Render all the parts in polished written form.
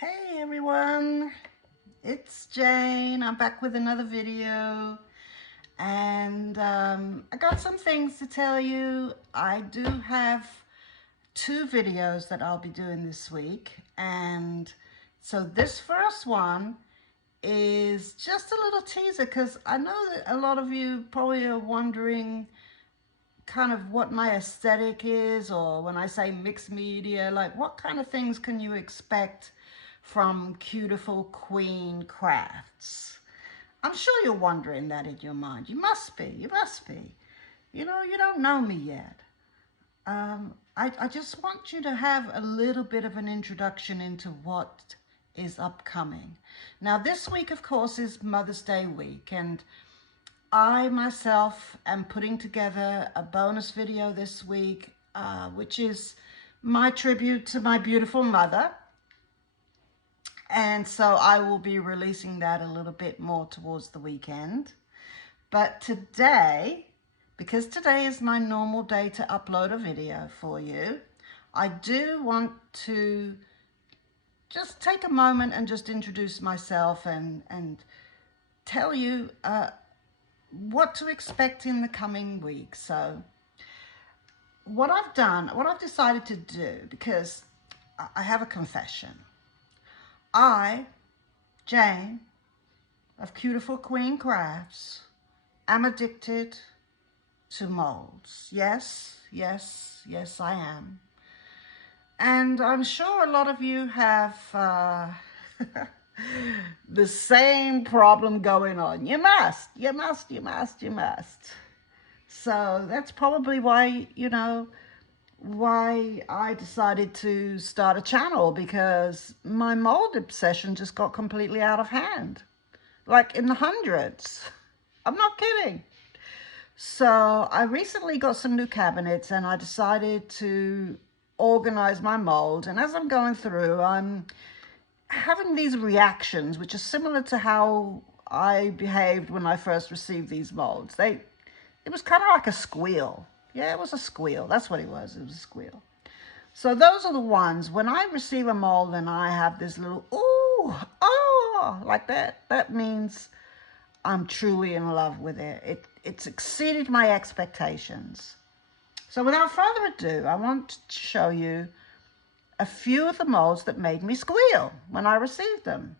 Hey everyone, it's Jane. I'm back with another video and I got some things to tell you. I do have two videos that I'll be doing this week, and so this first one is just a little teaser because I know that a lot of you probably are wondering kind of what my aesthetic is, or when I say mixed media, like what kind of things can you expect from Beautiful Queen Crafts? I'm sure you're wondering that in your mind. You must be. You must be. You know, you don't know me yet. I just want you to have a little bit of an introduction into what is upcoming. Now, this week, of course, is Mother's Day week, and I myself am putting together a bonus video this week, which is my tribute to my beautiful mother. And so I will be releasing that a little bit more towards the weekend. But today, because today is my normal day to upload a video for you, I do want to just take a moment and just introduce myself and tell you what to expect in the coming week. So what I've decided to do, because I have a confession. I, Jane, of Beautiful Queen Crafts, am addicted to molds. Yes, yes, yes, I am. And I'm sure a lot of you have the same problem going on. You must. So that's probably why, why I decided to start a channel, because my mold obsession just got completely out of hand, like in the hundreds. I'm not kidding. So I recently got some new cabinets and I decided to organize my mold. And as I'm going through, I'm having these reactions, which are similar to how I behaved when I first received these molds. It was kind of like a squeal. Yeah, it was a squeal. That's what it was. It was a squeal. So those are the ones, when I receive a mold and I have this little, ooh, oh, like that, that means I'm truly in love with it. It's exceeded my expectations. So without further ado, I want to show you a few of the molds that made me squeal when I received them.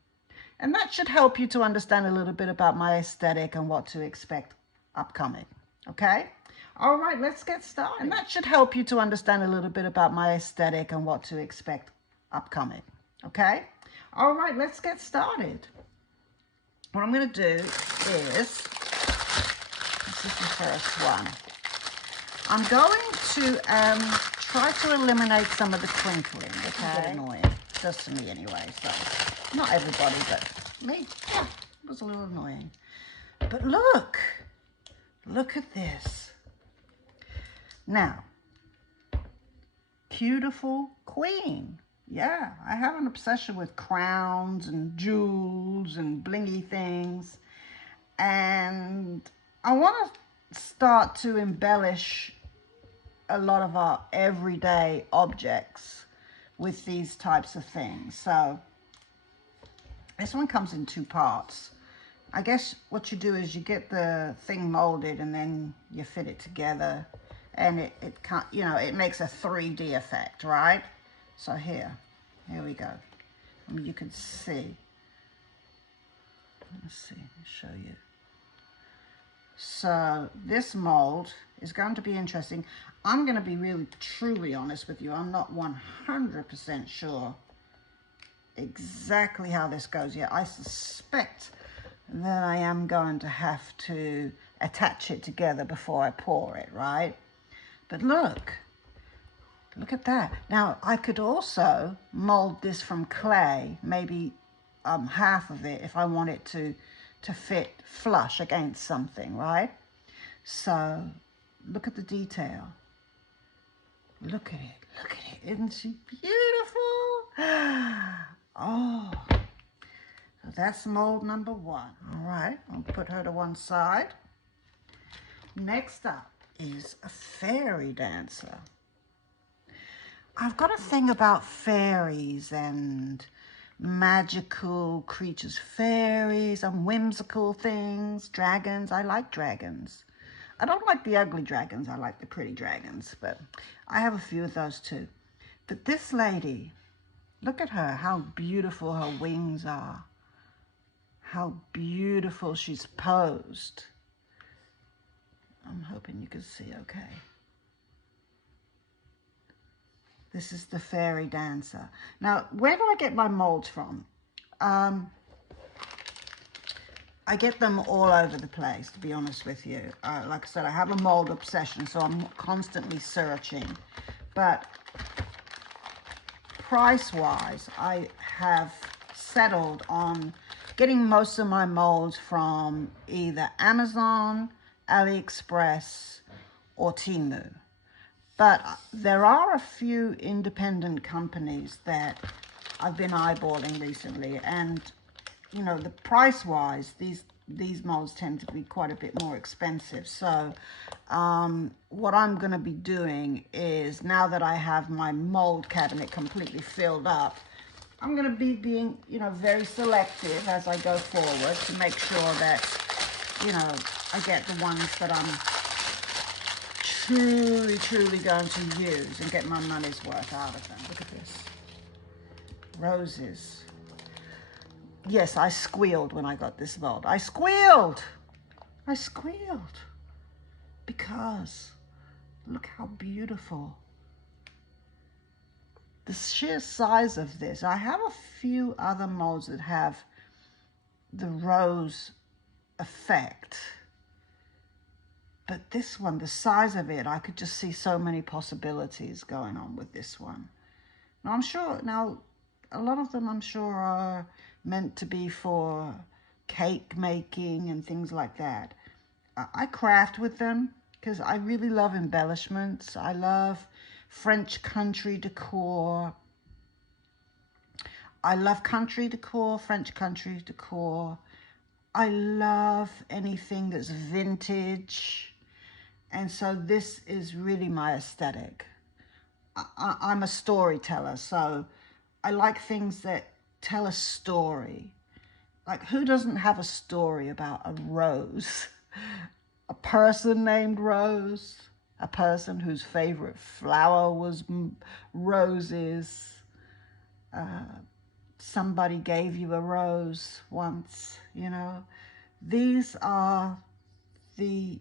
And that should help you to understand a little bit about my aesthetic and what to expect upcoming. Okay? All right, let's get started. And that should help you to understand a little bit about my aesthetic and what to expect upcoming. Okay? All right, let's get started. What I'm going to do is, this is the first one. I'm going to try to eliminate some of the crinkling, okay? Get annoying. It does to me anyway, so not everybody, but me, yeah, it was a little annoying. But look at this. Now, Beautiful Queen. Yeah, I have an obsession with crowns and jewels and blingy things. And I want to start to embellish a lot of our everyday objects with these types of things. So this one comes in two parts. I guess what you do is you get the thing molded and then you fit it together, and it can't, it makes a 3D effect, right? So here we go. I mean, you can see. Let's see, let me show you. So this mold is going to be interesting. I'm going to be really truly honest with you. I'm not 100% sure exactly how this goes yet. I suspect that I am going to have to attach it together before I pour it, right? But look at that. Now, I could also mold this from clay, maybe half of it, if I want it to fit flush against something, right? So look at the detail. Look at it. Isn't she beautiful? Oh, so that's mold number one. All right, I'll put her to one side. Next up is a fairy dancer. I've got a thing about fairies and magical creatures, fairies, and whimsical things, dragons. I like dragons. I don't like the ugly dragons. I like the pretty dragons, but I have a few of those too. But this lady, look at her, how beautiful her wings are. How beautiful she's posed. I'm hoping you can see okay. This is the fairy dancer. Now, where do I get my molds from? I get them all over the place, to be honest with you. Like I said, I have a mold obsession, so I'm constantly searching. But price-wise, I have settled on getting most of my molds from either Amazon, AliExpress, or Temu. But there are a few independent companies that I've been eyeballing recently, and you know, the price-wise, these molds tend to be quite a bit more expensive. So what I'm going to be doing is, now that I have my mold cabinet completely filled up, I'm going to be being, you know, very selective as I go forward to make sure that, you know, I get the ones that I'm truly going to use and get my money's worth out of them. Look at this. Roses. Yes, I squealed when I got this mold. I squealed because look how beautiful. The sheer size of this. I have a few other molds that have the rose effect, but this one, the size of it, I could just see so many possibilities going on with this one. Now I'm sure, now a lot of them I'm sure are meant to be for cake making and things like that. I craft with them because I really love embellishments. I love French country decor. I love country decor, French country decor. I love anything that's vintage. And so this is really my aesthetic. I'm a storyteller, so I like things that tell a story. Like, who doesn't have a story about a rose? A person named Rose, a person whose favorite flower was roses. Somebody gave you a rose once, you know. These are the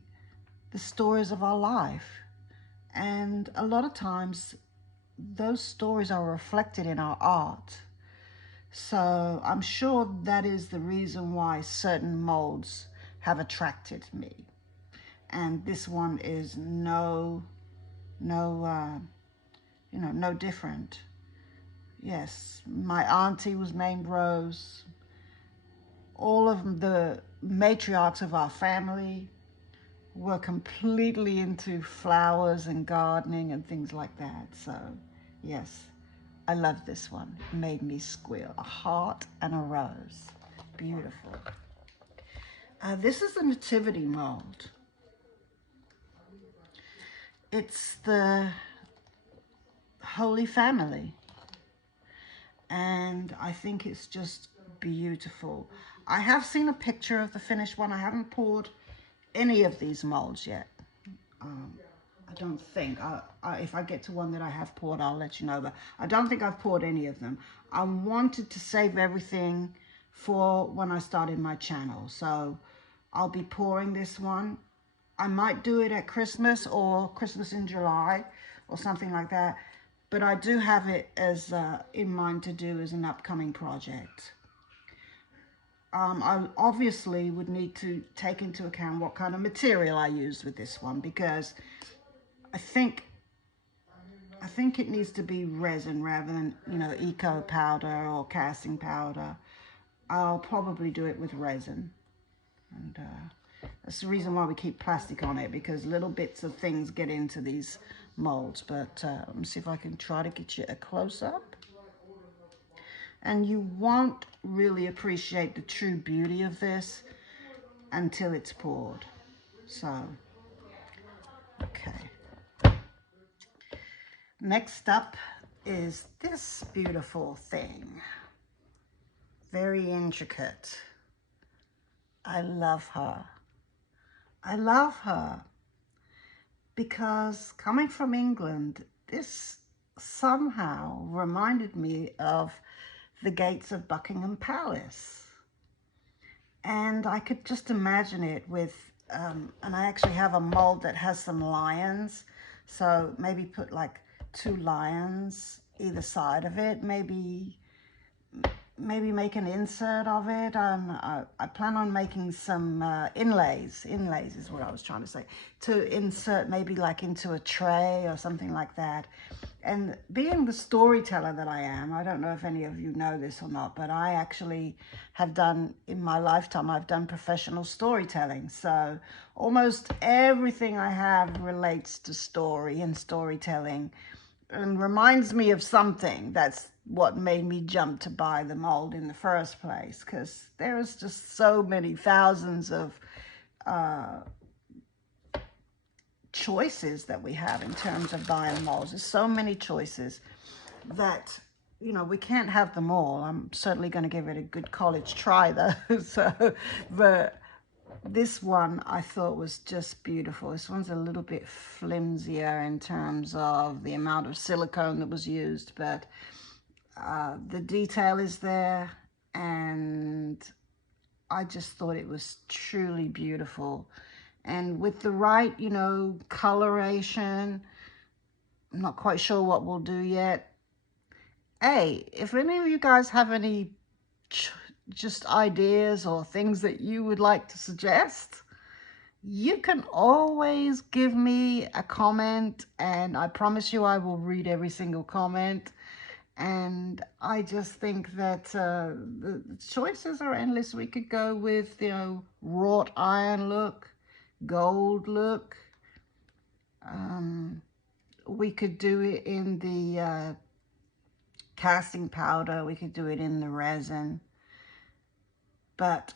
stories of our life. And a lot of times those stories are reflected in our art. So I'm sure that is the reason why certain molds have attracted me. And this one is no different. Yes, my auntie was named Rose. All of the matriarchs of our family were completely into flowers and gardening and things like that. So, yes, I love this one. It made me squeal. A heart and a rose. Beautiful. This is the nativity mold. It's the Holy Family. And I think it's just beautiful. I have seen a picture of the finished one. I haven't poured any of these molds yet. I don't think. If I get to one that I have poured, I'll let you know. But I don't think I've poured any of them. I wanted to save everything for when I started my channel. So I'll be pouring this one. I might do it at Christmas or Christmas in July or something like that. But I do have it as in mind to do as an upcoming project. I obviously would need to take into account what kind of material I use with this one, because I think it needs to be resin rather than, you know, eco powder or casting powder. I'll probably do it with resin. And that's the reason why we keep plastic on it, because little bits of things get into these molds. But let me see if I can try to get you a close-up. And you won't really appreciate the true beauty of this until it's poured. So, okay. Next up is this beautiful thing. very intricate. I love her. I love her because coming from England, this somehow reminded me of the gates of Buckingham Palace. And I could just imagine it with, and I actually have a mold that has some lions. So maybe put like 2 lions either side of it, maybe make an insert of it. I plan on making some inlays is what I was trying to say, to insert maybe like into a tray or something like that. And being the storyteller that I am, I don't know if any of you know this or not, but I actually have done, in my lifetime, I've done professional storytelling. So almost everything I have relates to story and storytelling and reminds me of something. That's what made me jump to buy the mold in the first place, because there is just so many thousands of choices that we have in terms of buying molds. There's so many choices that, you know, we can't have them all. I'm certainly going to give it a good college try though. So, but this one I thought was just beautiful. This one's a little bit flimsier in terms of the amount of silicone that was used, but the detail is there, and I just thought it was truly beautiful. And with the right, you know, coloration, I'm not quite sure what we'll do yet. Hey, if any of you guys have any just ideas or things that you would like to suggest, you can always give me a comment, and I promise you I will read every single comment. And I just think that the choices are endless. We could go with, you know, wrought iron look, gold look. We could do it in the casting powder. We could do it in the resin. But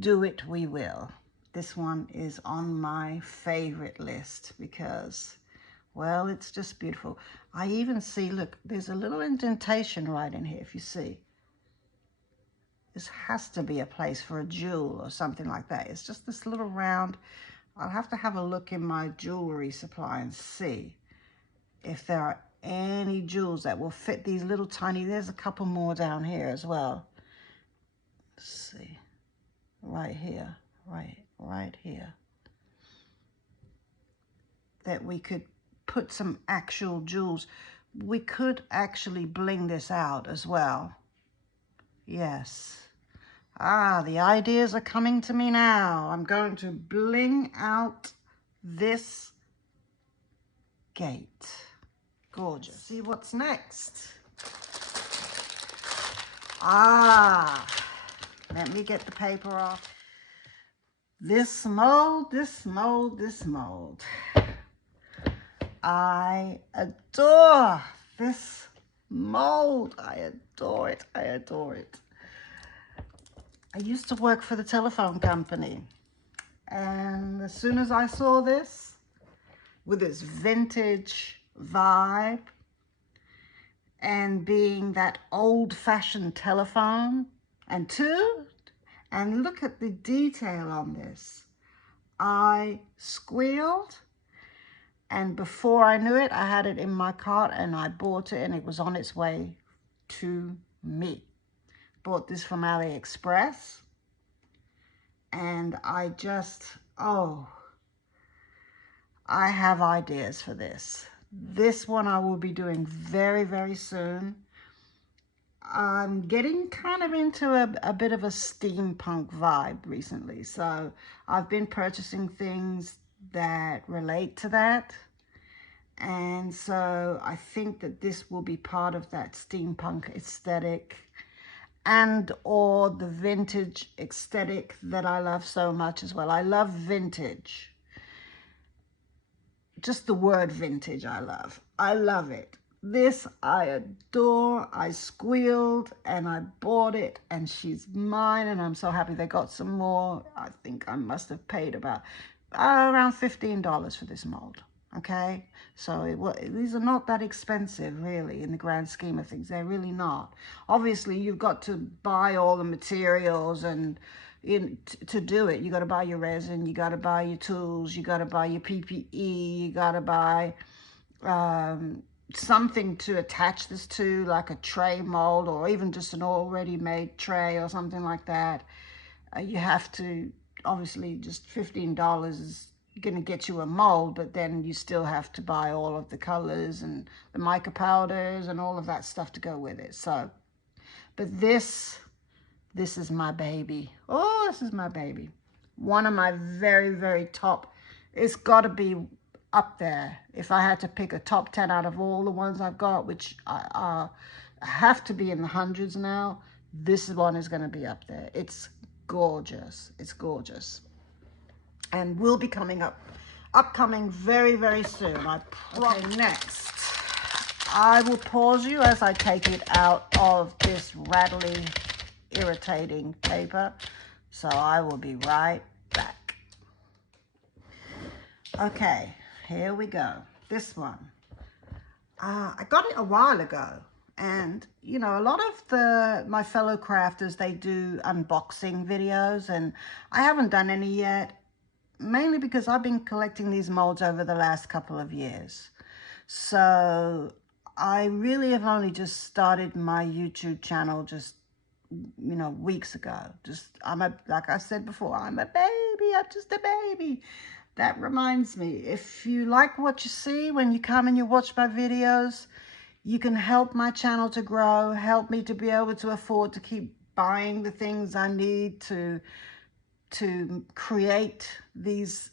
do it we will. This one is on my favorite list because, well, it's just beautiful. I even see, look, there's a little indentation right in here, if you see. This has to be a place for a jewel or something like that. It's just this little round. I'll have to have a look in my jewelry supply and see if there are any jewels that will fit these little tiny, there's a couple more down here as well. Let's see, right here, right here, that we could put some actual jewels. We could actually bling this out as well. Yes. Ah, the ideas are coming to me now. I'm going to bling out this gate. Gorgeous. See what's next. Ah, let me get the paper off. This mold, this mold, this mold. I adore this mold. I adore it. I adore it. I used to work for the telephone company, and as soon as I saw this with its vintage vibe and being that old-fashioned telephone, and look at the detail on this, I squealed. And before I knew it, I had it in my cart and I bought it, and it was on its way to me. Bought this from AliExpress, and I just, oh, I have ideas for this. This one I will be doing very, very soon. I'm getting kind of into a bit of a steampunk vibe recently, so I've been purchasing things that relate to that. And so I think that this will be part of that steampunk aesthetic and or the vintage aesthetic that I love so much as well. I love vintage. Just the word vintage I love. I love it. This I adore. I squealed and I bought it, and she's mine, and I'm so happy they got some more. I think I must have paid about around $15 for this mold. Okay, so these are not that expensive, really, in the grand scheme of things. They're really not. Obviously, you've got to buy all the materials and to do it. You got to buy your resin, you got to buy your tools, you got to buy your PPE, you got to buy something to attach this to, like a tray mold or even just an already made tray or something like that. You have to, obviously, just $15 is going to get you a mold, but then you still have to buy all of the colors and the mica powders and all of that stuff to go with it. So, but this is my baby. Oh, this is my baby. One of my very, very top. It's got to be up there. If I had to pick a top 10 out of all the ones I've got, which I have to be in the hundreds now, this one is going to be up there. It's gorgeous. It's gorgeous. And will be upcoming very, very soon. Okay, next, I will pause you as I take it out of this rattly, irritating paper. So I will be right back. Okay, here we go. This one. I got it a while ago. And, you know, a lot of my fellow crafters, they do unboxing videos. And I haven't done any yet. Mainly because I've been collecting these molds over the last couple of years. So I really have only just started my YouTube channel just, you know, weeks ago. Like I said before, I'm a baby. I'm just a baby. That reminds me, if you like what you see when you come and you watch my videos, you can help my channel to grow, help me to be able to afford to keep buying the things I need to create these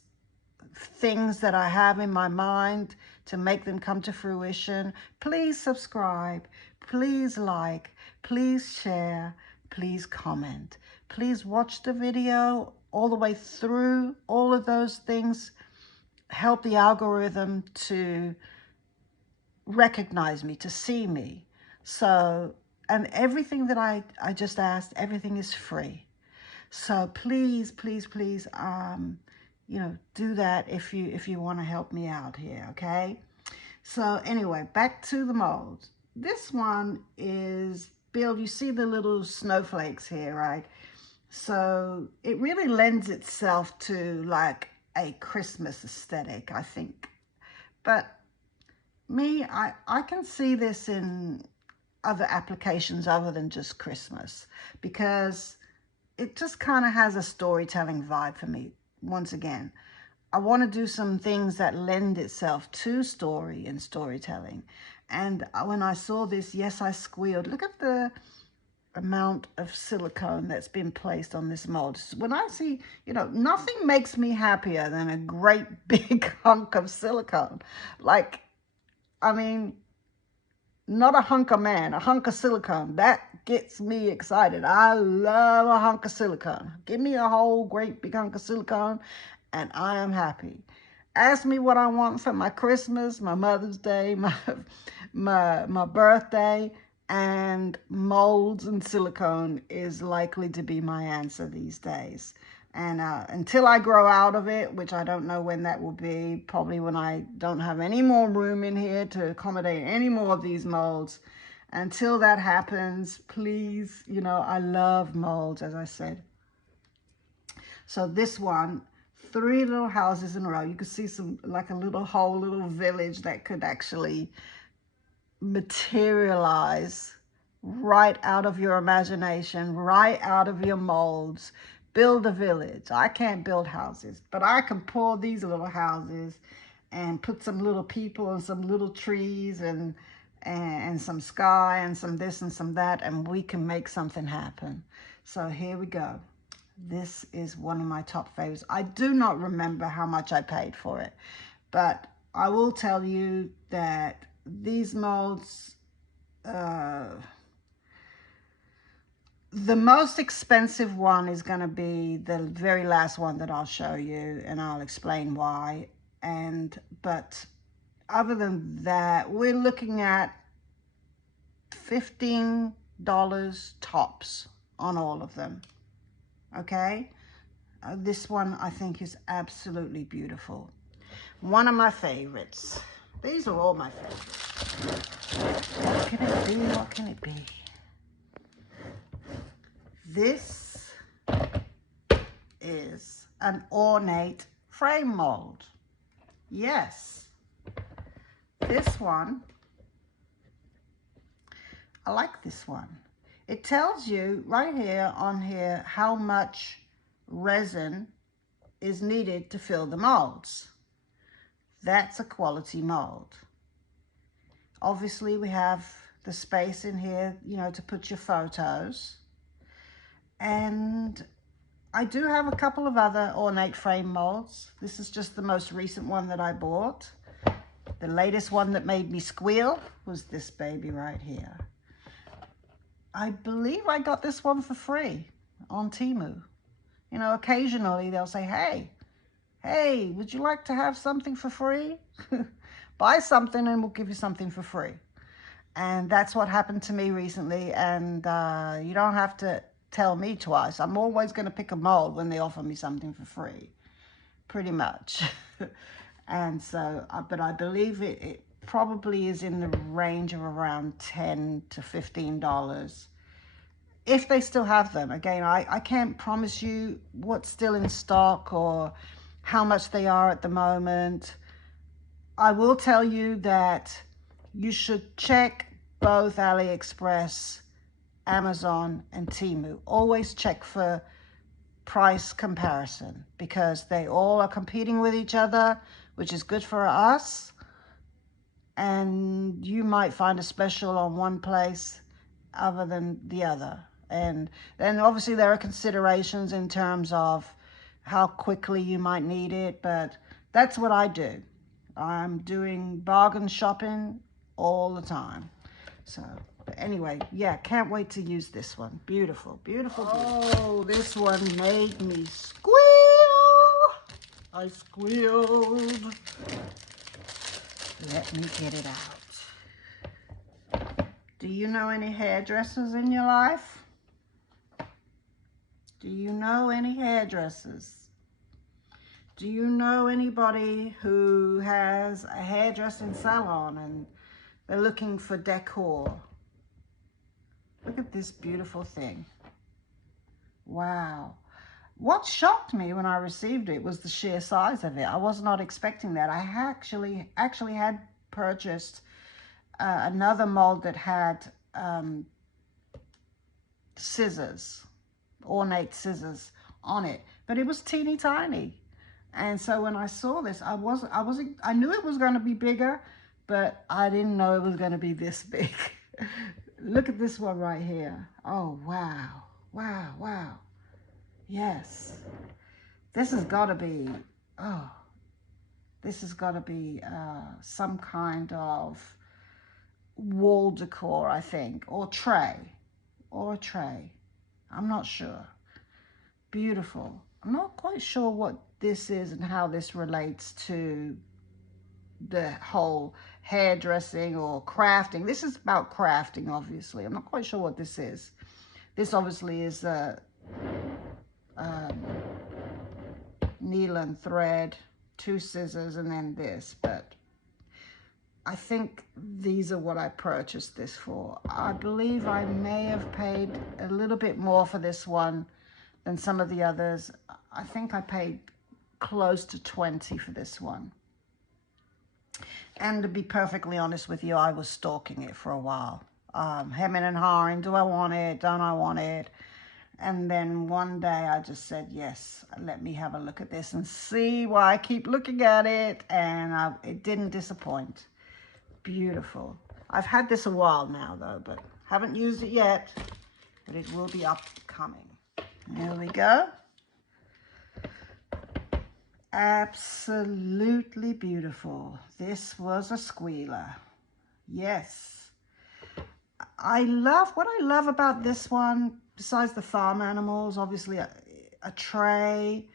things that I have in my mind, to make them come to fruition. Please subscribe, please like, please share, please comment. Please watch the video all the way through. All of those things help the algorithm to recognize me, to see me. So, and everything that I just asked, everything is free. So please, please, please, you know, do that if you want to help me out here, okay? So anyway, back to the molds. This one is built, you see the little snowflakes here, right? So it really lends itself to like a Christmas aesthetic, I think. But me, I can see this in other applications other than just Christmas, because it just kind of has a storytelling vibe for me. Once again, I want to do some things that lend itself to story and storytelling. And when I saw this, yes, I squealed. Look at the amount of silicone that's been placed on this mold. When I see, you know, nothing makes me happier than a great big hunk of silicone. Like, I mean, not a hunk of man, a hunk of silicone. That gets me excited. I love a hunk of silicone. Give me a whole great big hunk of silicone and I am happy. Ask me what I want for my Christmas, my Mother's Day, my birthday, and molds and silicone is likely to be my answer these days. And until I grow out of it, which I don't know when that will be, probably when I don't have any more room in here to accommodate any more of these molds. Until that happens, please, you know, I love molds, as I said. So this one, 3 little houses in a row. You can see some, like a whole little village that could actually materialize right out of your imagination, right out of your molds. Build a village. I can't build houses, but I can pour these little houses and put some little people and some little trees and some sky and some this and some that, and we can make something happen. So here we go. This is one of my top favorites. I do not remember how much I paid for it, but I will tell you that these molds, the most expensive one is going to be the very last one that I'll show you, and I'll explain why. But other than that, we're looking at $15 tops on all of them. Okay? This one I think is absolutely beautiful. One of my favorites. These are all my favorites. What can it be? What can it be? This is an ornate frame mold. Yes. This one, I like this one. It tells you right here on here how much resin is needed to fill the molds. That's a quality mold. Obviously we have the space in here, you know, to put your photos. And I do have a couple of other ornate frame molds. This is just the most recent one that I bought. The latest one that made me squeal was this baby right here. I believe I got this one for free on Temu. You know, occasionally they'll say, hey, would you like to have something for free? Buy something and we'll give you something for free. And that's what happened to me recently. And you don't have to tell me twice. I'm always going to pick a mold when they offer me something for free, pretty much. And so, but I believe it probably is in the range of around $10 to $15. If they still have them. Again, I can't promise you what's still in stock or how much they are at the moment. I will tell you that you should check both AliExpress, Amazon, and Temu. Always check for price comparison because they all are competing with each other, which is good for us. And you might find a special on one place other than the other. And then obviously there are considerations in terms of how quickly you might need it, but that's what I do. I'm doing bargain shopping all the time. So, but anyway, yeah, can't wait to use this one. Beautiful, beautiful, beautiful. Oh, this one made me squeal. I squealed. Let me get it out. Do you know any hairdressers in your life? Do you know any hairdressers? Do you know anybody who has a hairdressing salon and they're looking for decor? Look at this beautiful thing. Wow. What shocked me when I received it was the sheer size of it. I was not expecting that. I actually had purchased another mold that had scissors, ornate scissors on it, but it was teeny tiny. And so when I saw this, I knew it was going to be bigger, but I didn't know it was going to be this big. Look at this one right here. Oh, wow. Wow, wow. Yes. This has got to be, this has got to be some kind of wall decor, I think, or a tray. I'm not sure. Beautiful. I'm not quite sure what this is and how this relates to the whole hairdressing or crafting. This is about crafting, obviously. I'm not quite sure what this is. This obviously is needle and thread, 2 scissors, and then this, but I think these are what I purchased this for. I believe I may have paid a little bit more for this one than some of the others. I think I paid close to $20 for this one. And to be perfectly honest with you, I was stalking it for a while. Hemming and hawing, do I want it? Don't I want it? And then one day I just said, yes, let me have a look at this and see why I keep looking at it. And it didn't disappoint. Beautiful. I've had this a while now though, but haven't used it yet, but it will be upcoming. There we go. Absolutely beautiful. This was a squealer. Yes. What I love about this one, besides the farm animals, obviously a tray,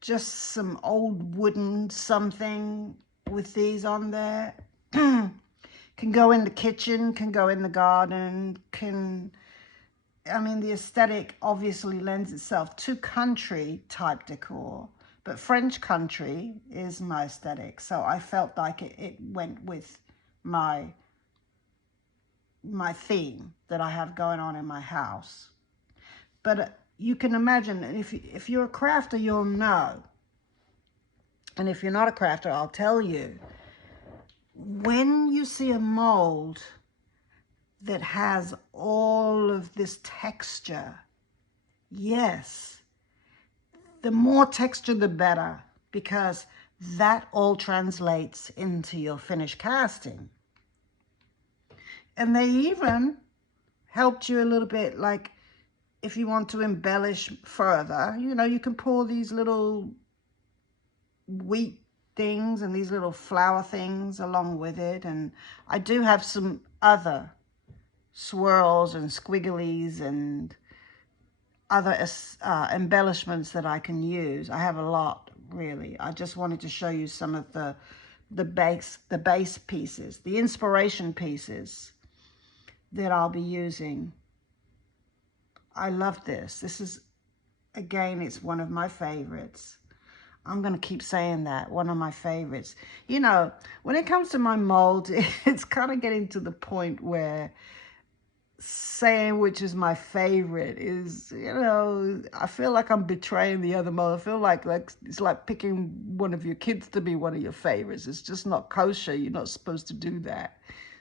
just some old wooden something with these on there. Can go in the kitchen, can go in the garden, I mean, the aesthetic obviously lends itself to country type decor, But French country is my aesthetic. So I felt like it went with my theme that I have going on in my house. But you can imagine, if you're a crafter, you'll know. And if you're not a crafter, I'll tell you. When you see a mold that has all of this texture, yes, the more texture, the better, because that all translates into your finished casting. And they even helped you a little bit, like if you want to embellish further, you know, you can pour these little wheat things and these little flower things along with it. And I do have some other swirls and squigglies and other embellishments that I can use. I have a lot, really. I just wanted to show you some of the base pieces, the inspiration pieces that I'll be using. I love this. This is, again, it's one of my favorites. I'm going to keep saying that, one of my favorites. You know, when it comes to my mold, it's kind of getting to the point where saying which is my favorite is, you know, I feel like I'm betraying the other mold. I feel like it's like picking one of your kids to be one of your favorites. It's just not kosher. You're not supposed to do that.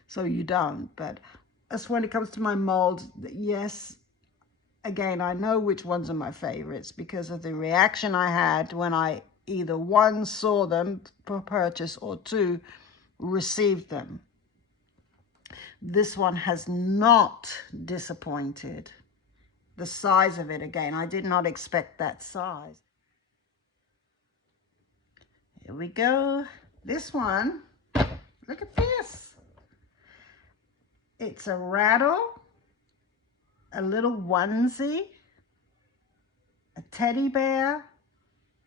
So you don't. But as when it comes to my molds, yes, again, I know which ones are my favorites because of the reaction I had when I either one, saw them for purchase, or two, received them. This one has not disappointed. The size of it, again, I did not expect that size. Here we go. This one, look at this. It's a rattle, a little onesie, a teddy bear,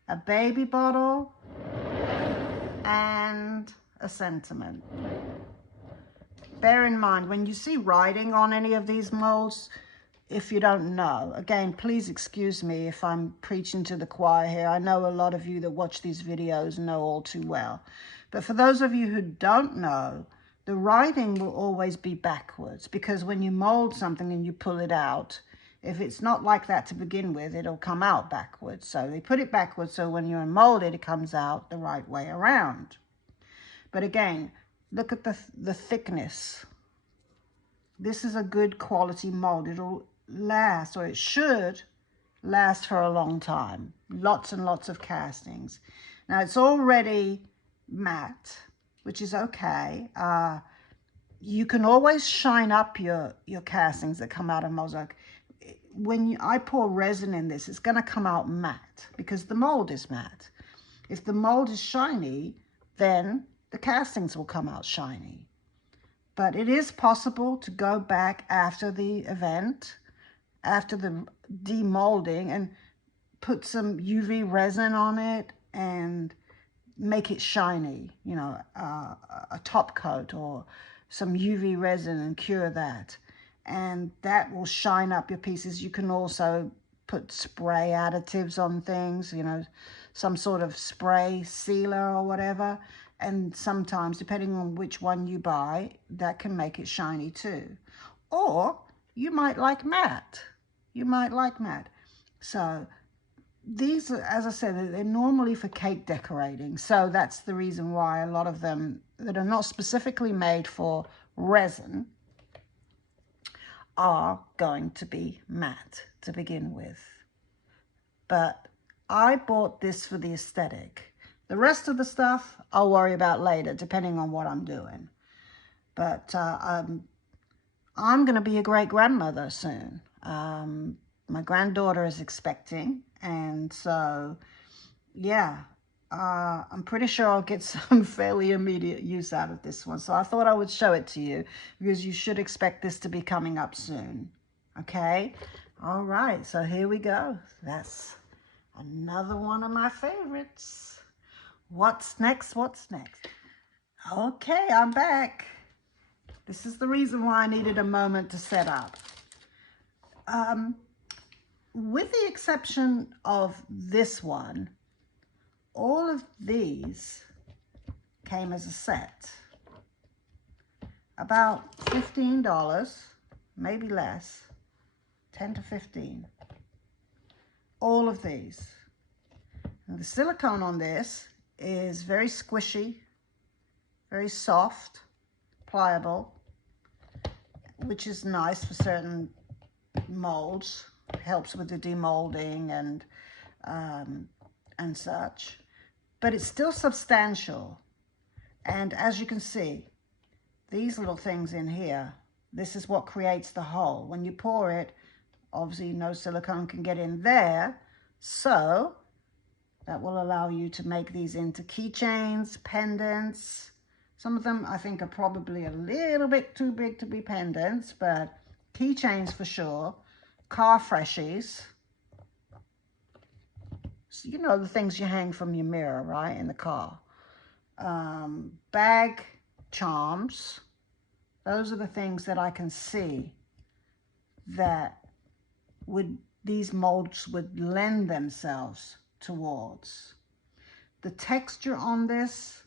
a baby bottle, and a sentiment. Bear in mind, when you see writing on any of these molds, if you don't know, again, please excuse me if I'm preaching to the choir here. I know a lot of you that watch these videos know all too well. But for those of you who don't know, the writing will always be backwards, because when you mold something and you pull it out, if it's not like that to begin with, it'll come out backwards. So they put it backwards so when you mold it, it comes out the right way around. But again, look at the thickness. This is a good quality mold. It'll last, or it should last for a long time. Lots and lots of castings. Now it's already matte, which is okay. You can always shine up your castings that come out of molds. Like when I pour resin in this, it's going to come out matte because the mold is matte. If the mold is shiny, then the castings will come out shiny. But it is possible to go back after the event, after the demolding, and put some UV resin on it and make it shiny, you know, a top coat or some UV resin and cure that. And that will shine up your pieces. You can also put spray additives on things, you know, some sort of spray sealer or whatever. And sometimes, depending on which one you buy, that can make it shiny too. Or you might like matte. You might like matte. So these, as I said, they're normally for cake decorating. So that's the reason why a lot of them that are not specifically made for resin are going to be matte to begin with. But I bought this for the aesthetic. The rest of the stuff I'll worry about later, depending on what I'm doing. But I'm going to be a great-grandmother soon. My granddaughter is expecting, and so, yeah, I'm pretty sure I'll get some fairly immediate use out of this one. So I thought I would show it to you, because you should expect this to be coming up soon. Okay? All right, so here we go. That's another one of my favorites. What's next? What's next? Okay, I'm back. This is the reason why I needed a moment to set up. With the exception of this one, all of these came as a set. About $15, maybe less, 10 to 15. All of these. And the silicone on this is very squishy, very soft, pliable, which is nice for certain molds. Helps with the demolding and such. But it's still substantial. And as you can see, these little things in here, this is what creates the hole. When you pour it, obviously no silicone can get in there. So that will allow you to make these into keychains, pendants. Some of them I think are probably a little bit too big to be pendants, but keychains for sure. Car freshies. So, you know, the things you hang from your mirror, right, in the car. Bag charms. Those are the things that I can see that these molds would lend themselves towards. The texture on this,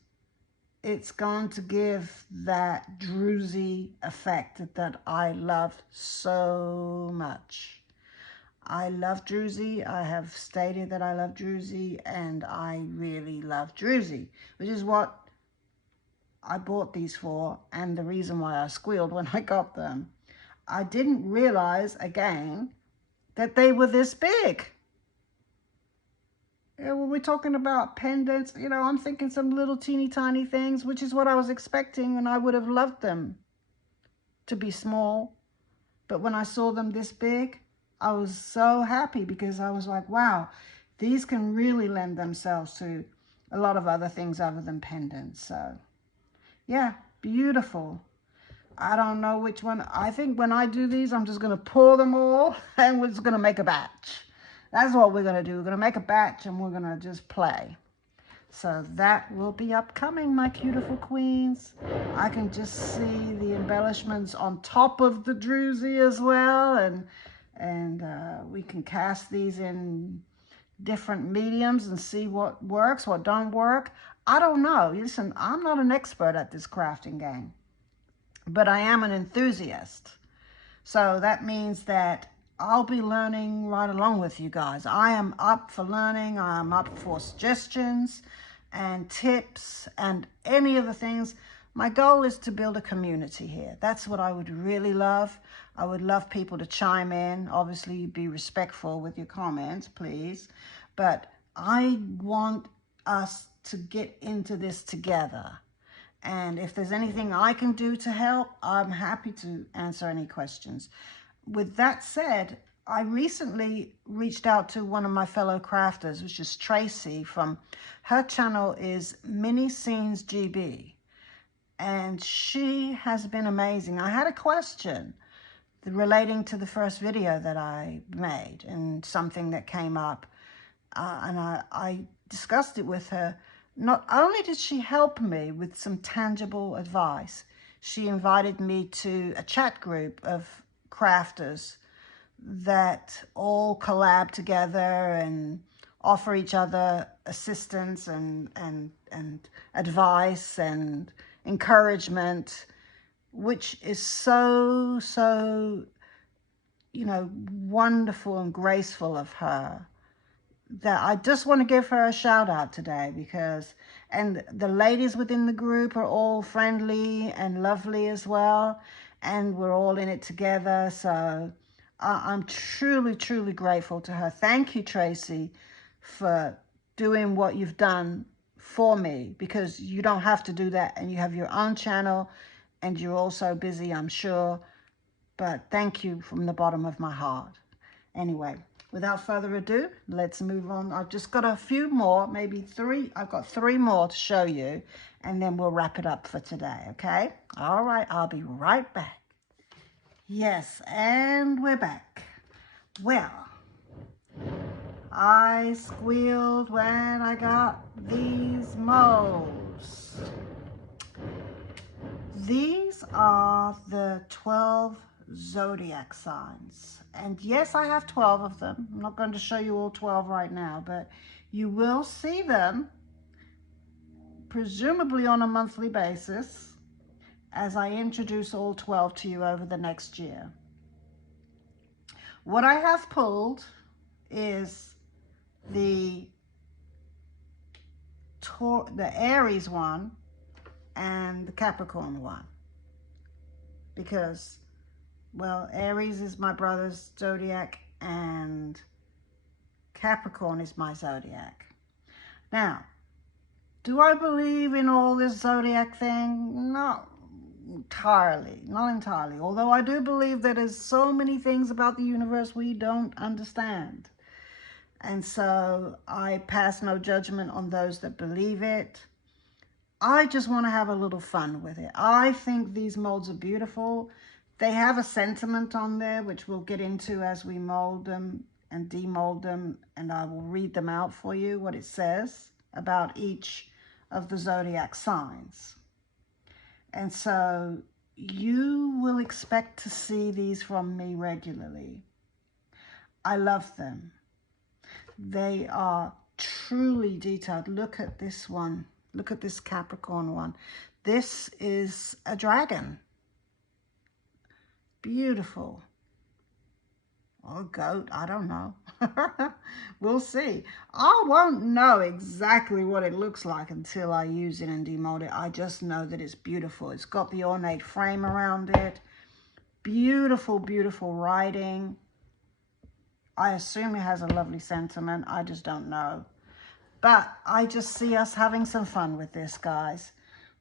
it's going to give that druzy effect that I love so much. I love druzy. I have stated that I love druzy, and I really love druzy, which is what I bought these for, and the reason why I squealed when I got them. I didn't realize, again, that they were this big. When we're talking about pendants, you know, I'm thinking some little teeny tiny things, which is what I was expecting, and I would have loved them to be small. But when I saw them this big, I was so happy, because I was like, wow, these can really lend themselves to a lot of other things other than pendants. So yeah, beautiful. I don't know which one. I think when I do these, I'm just going to pour them all and we're just going to make a batch. That's what we're going to do. We're going to make a batch and we're going to just play. So that will be upcoming, my beautiful queens. I can just see the embellishments on top of the druzy as well. And we can cast these in different mediums and see what works, what don't work. I don't know. Listen, I'm not an expert at this crafting game, but I am an enthusiast. So that means that I'll be learning right along with you guys. I am up for learning. I am up for suggestions and tips and any of the things. My goal is to build a community here. That's what I would really love. I would love people to chime in. Obviously, be respectful with your comments, please. But I want us to get into this together. And if there's anything I can do to help, I'm happy to answer any questions. With that said, I recently reached out to one of my fellow crafters, which is Tracy. From her channel is Mini Scenes GB. And she has been amazing. I had a question relating to the first video that I made and something that came up. And I discussed it with her. Not only did she help me with some tangible advice, she invited me to a chat group of crafters that all collab together and offer each other assistance and advice and encouragement, which is so, you know, wonderful and graceful of her, that I just want to give her a shout out today, because, and the ladies within the group are all friendly and lovely as well, and we're all in it together. So I'm truly, truly grateful to her. Thank you, Tracy, for doing what you've done for me, because you don't have to do that, and you have your own channel and you're also busy, I'm sure. But thank you from the bottom of my heart. Anyway, without further ado, let's move on. I've just got a few more, maybe three. I've got 3 more to show you, and then we'll wrap it up for today, okay? All right, I'll be right back. Yes, and we're back. Well, I squealed when I got these molds. These are the 12 zodiac signs. And yes, I have 12 of them. I'm not going to show you all 12 right now, but you will see them presumably on a monthly basis, as I introduce all 12 to you over the next year. What I have pulled is the Aries one and the Capricorn one, because, well, Aries is my brother's zodiac and Capricorn is my zodiac. Now, do I believe in all this zodiac thing? Not entirely. Although I do believe that there's so many things about the universe we don't understand. And so I pass no judgment on those that believe it. I just want to have a little fun with it. I think these molds are beautiful. They have a sentiment on there, which we'll get into as we mold them and demold them, and I will read them out for you, what it says about each of the zodiac signs. And so you will expect to see these from me regularly. I love them. They are truly detailed. Look at this one. Look at this Capricorn one. This is a dragon. Beautiful. Or a goat, I don't know. We'll see. I won't know exactly what it looks like until I use it and demold it. I just know that it's beautiful. It's got the ornate frame around it. Beautiful, beautiful writing. I assume it has a lovely sentiment. I just don't know. But I just see us having some fun with this, guys.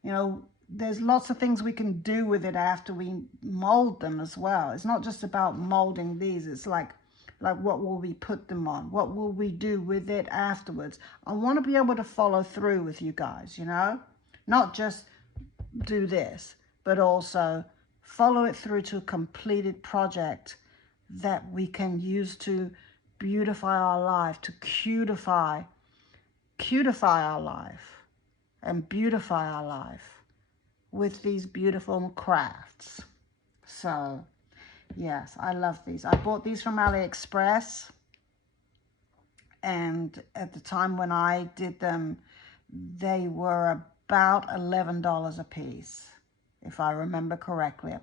You know, there's lots of things we can do with it after we mold them as well. It's not just about molding these. It's like what will we put them on? What will we do with it afterwards? I want to be able to follow through with you guys, you know? Not just do this, but also follow it through to a completed project that we can use to beautify our life, to cutify our life and beautify our life with these beautiful crafts. So yes, I love these. I bought these from AliExpress, and at the time when I did them, they were about $11 a piece, if I remember correctly.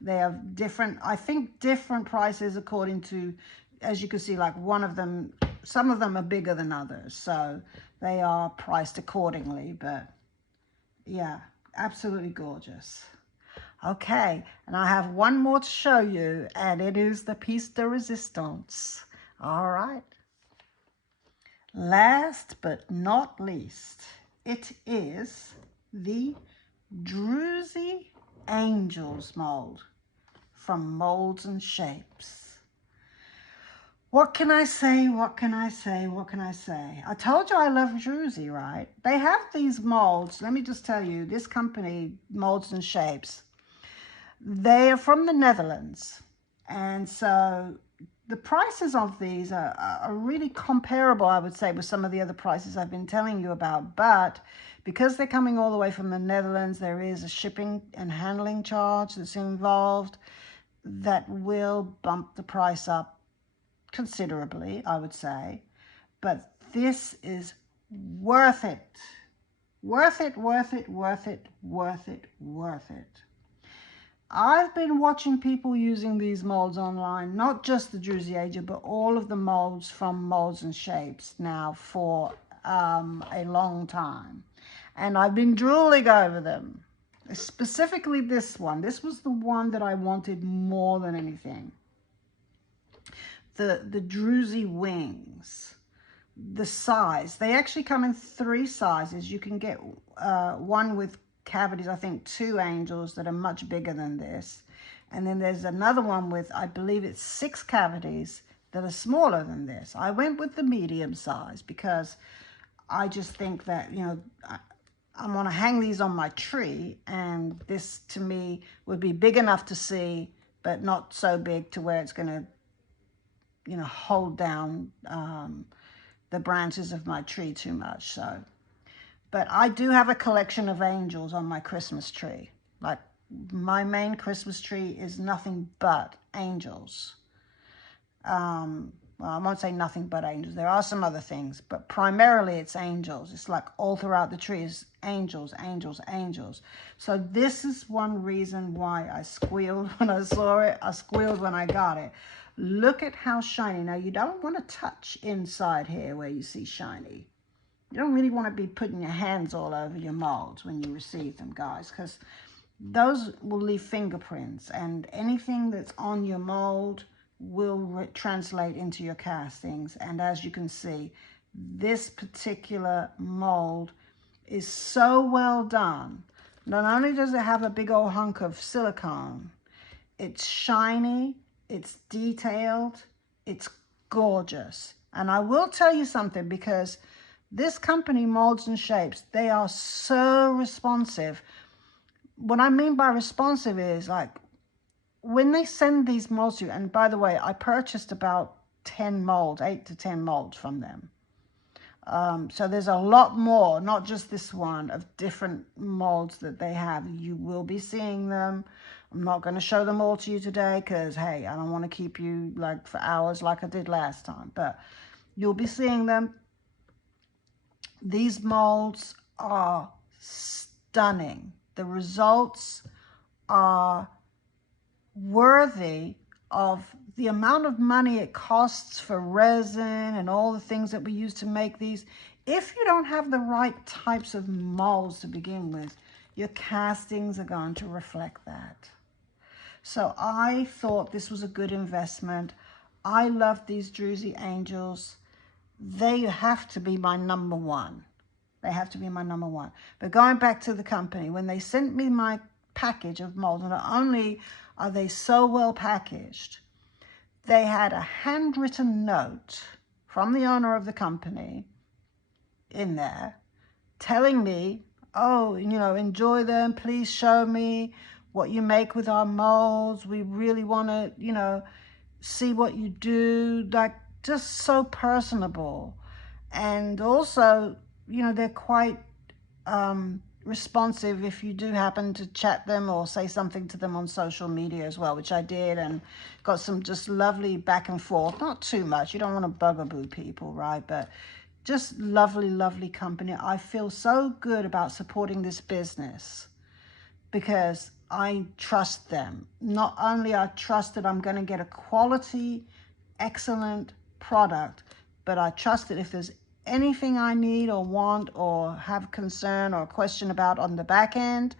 They have different, I think different prices according to, as you can see, like one of them, some of them are bigger than others, so they are priced accordingly. But yeah, absolutely gorgeous. Okay, and I have one more to show you, and it is the piece de resistance. All right. Last but not least, it is the Druzy Angels mold from Molds and Shapes. What can I say? What can I say? What can I say? I told you I love Druzy, right? They have these molds. Let me just tell you, this company, Molds and Shapes, they are from the Netherlands. And so the prices of these are really comparable, I would say, with some of the other prices I've been telling you about. But because they're coming all the way from the Netherlands, there is a shipping and handling charge that's involved that will bump the price up considerably, I would say. But this is worth it. Worth it, worth it, worth it, worth it, worth it. I've been watching people using these molds online, not just the Druzy Angel, but all of the molds from Molds and Shapes now for a long time. And I've been drooling over them. Specifically this one. This was the one that I wanted more than anything. The Druzy wings. The size. They actually come in 3 sizes. You can get one with cavities, I think 2 angels that are much bigger than this. And then there's another one with, I believe it's 6 cavities that are smaller than this. I went with the medium size because I just think that, you know, I want to hang these on my tree, and this to me would be big enough to see, but not so big to where it's going to, you know, hold down the branches of my tree too much. So, but I do have a collection of angels on my Christmas tree. Like, my main Christmas tree is nothing but angels. Well, I won't say nothing but angels. There are some other things, but primarily it's angels. It's like all throughout the tree is angels, angels, angels. So this is one reason why I squealed when I saw it. I squealed when I got it. Look at how shiny. Now, you don't want to touch inside here where you see shiny. You don't really want to be putting your hands all over your molds when you receive them, guys, because those will leave fingerprints, and anything that's on your mold will translate into your castings. And as you can see, this particular mold is so well done. Not only does it have a big old hunk of silicone, it's shiny, it's detailed, it's gorgeous. And I will tell you something, because this company, Molds and Shapes, they are so responsive. What I mean by responsive is, like, when they send these molds to you, and by the way, I purchased about 10 molds, 8 to 10 molds from them. So there's a lot more, not just this one, of different molds that they have. You will be seeing them. I'm not going to show them all to you today because, hey, I don't want to keep you like for hours like I did last time. But you'll be seeing them. These molds are stunning. The results are worthy of the amount of money it costs for resin and all the things that we use to make these. If you don't have the right types of molds to begin with, your castings are going to reflect that. So I thought this was a good investment. I love these Druzy Angels. They have to be my number one. They have to be my number one. But going back to the company, when they sent me my package of molds, and not only are they so well packaged, they had a handwritten note from the owner of the company in there telling me, oh, you know, enjoy them. Please show me what you make with our molds. We really want to, you know, see what you do. Like, just so personable. And also, you know, they're quite responsive if you do happen to chat them or say something to them on social media as well, which I did, and got some just lovely back and forth. Not too much. You don't want to bugaboo people, right? But just lovely, lovely company. I feel so good about supporting this business because I trust them. Not only I trust that I'm going to get a quality, excellent product, but I trust that if there's anything I need or want or have concern or question about on the back end,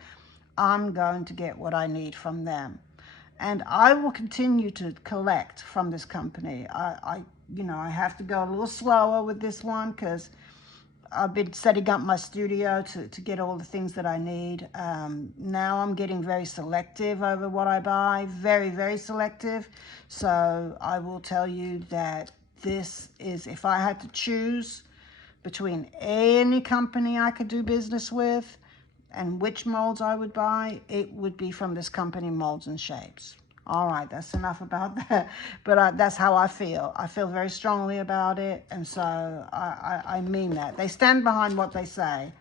I'm going to get what I need from them. And I will continue to collect from this company. You know, I have to go a little slower with this one because I've been setting up my studio to get all the things that I need. Now I'm getting very selective over what I buy, very, very selective. So I will tell you that this is, if I had to choose between any company I could do business with and which molds I would buy, it would be from this company, Molds and Shapes. All right, that's enough about that. But that's how I feel. I feel very strongly about it, and so I mean that. They stand behind what they say.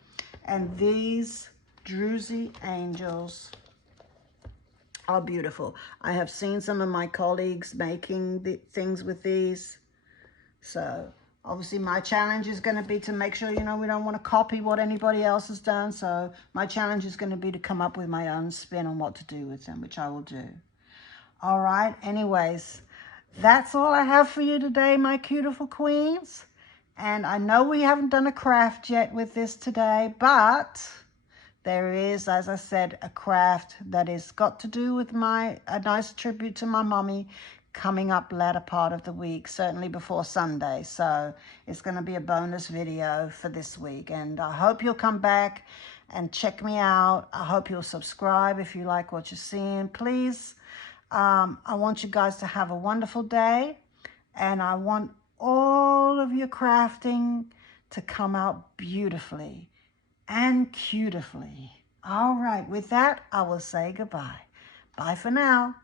And these Druzy Angels are beautiful. I have seen some of my colleagues making the things with these. So obviously my challenge is going to be to make sure, you know, we don't want to copy what anybody else has done. So my challenge is going to be to come up with my own spin on what to do with them, which I will do. All right. Anyways, that's all I have for you today, my beautiful queens. And I know we haven't done a craft yet with this today, but there is, as I said, a craft that has got to do with a nice tribute to my mommy coming up latter part of the week, certainly before Sunday. So it's going to be a bonus video for this week. And I hope you'll come back and check me out. I hope you'll subscribe if you like what you're seeing. Please, I want you guys to have a wonderful day. And I want all of your crafting to come out beautifully and cutifully. All right, with that, I will say goodbye. Bye for now.